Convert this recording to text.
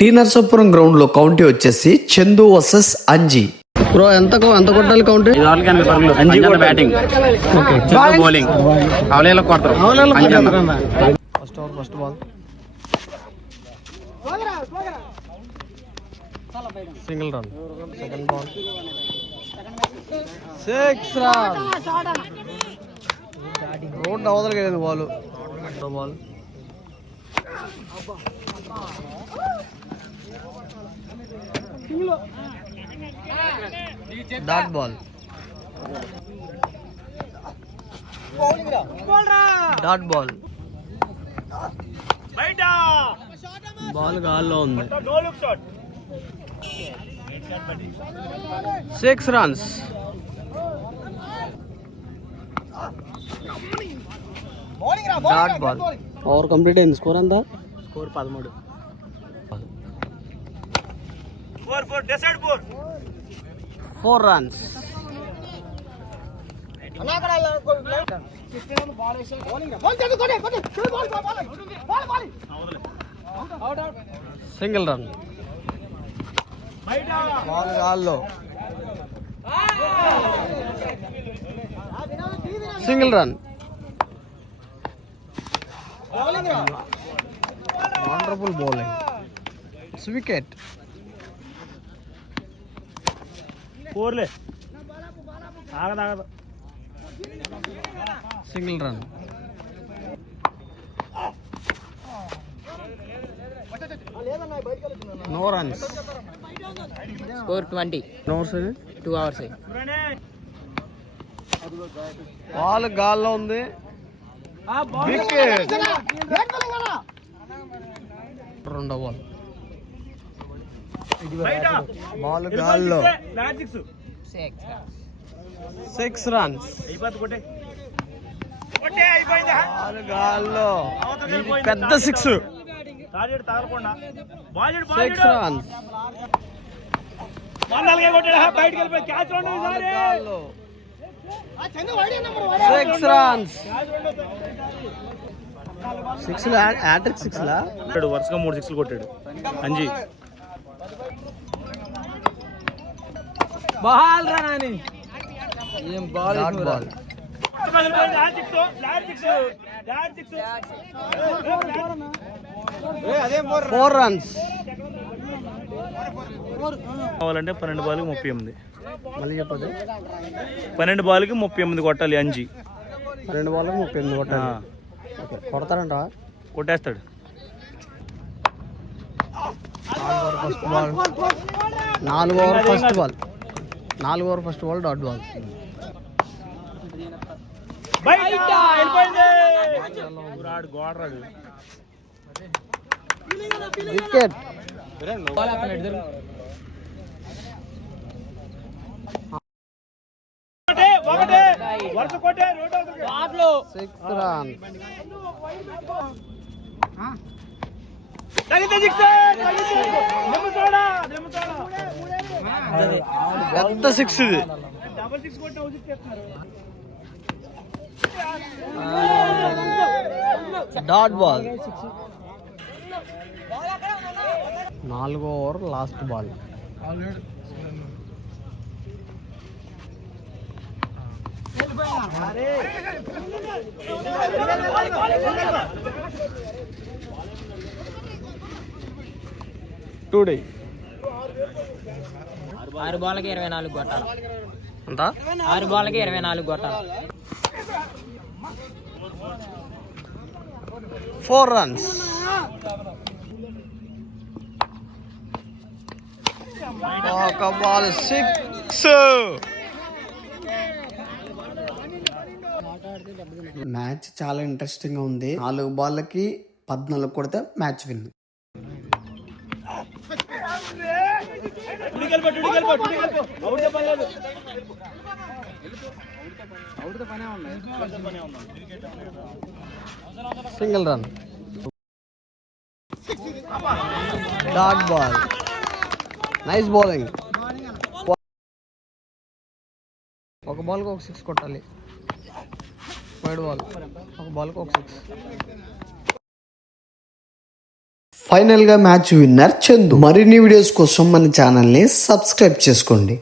Tea Narsapuram ground లో county వచ్చేసి Chandu versus Anji. Bro ఎంత కొట్టాలి కౌంటీ? 5 పరుగులు. అంజీ కూడా బ్యాటింగ్, చందు బౌలింగ్. అవలేల కొడతారు. First ball single run. Second ball 6 run. Road అవతలకెళ్ళింది ball. Ball dot ball. Dot ball. Ball గాల్లో ఉంది. 6 runs. Dot ball. Over complete అయింది. స్కోర్ ఎంత? Score 13. 4 runs. Single run. Ball గాల్లో. Single run. Wonderful bowling. It's wicket. Single run. No runs. Score 20. No 2 hours. Ball గాల్లో ఉంది. Wicket. రెండో ball. Ball గాల్లో. 6 runs. Ball గాల్లో. పెద్ద 6. 6 రన్స్. గాల్లో. 6 రన్స్. 6 హ్యాట్రిక్ 6 లా వరుసగా 3 6లు కొట్టాడు అంజీ. బాల్ రాని ఏం బాల్. Dot ball. 4 రన్స్. కావాలంటే 12 బాల్కి 38. మళ్ళీ చెప్పదు. 12 బాల్కి 38 కొట్టాలి అంజీ. 2 బాల్కి 38 కొట్టాలి. ఓకే, కొడతారంట. కొట్టేస్తాడు. 4 over first ball. 4 over first ball. Dot ball. Wicket. 6 runs. పెద్ద 6 ఇది. Dot ball. 4 over last ball. Today 6 బాల్కి 24 కొట్టాలి. ఎంత? 6 బాల్కి 24 కొట్టాలి. 4 రన్స్. ఒక బాల్ 6. మ్యాచ్ చాలా ఇంట్రెస్టింగ్ గా ఉంది. 4 బాళ్ళకి 14 కొడితే match win. Single run. Dot ball. Nice bowling. ఒక బాల్కి ఒక 6 కొట్టాలి. Wide ball. ఒక బాల్కి ఒక 6. ఫైనల్ గా మ్యాచ్ విన్నర్ చందు. మరిన్ని వీడియోస్ కోసం మన ఛానల్ ని సబ్స్క్రైబ్ చేసుకోండి.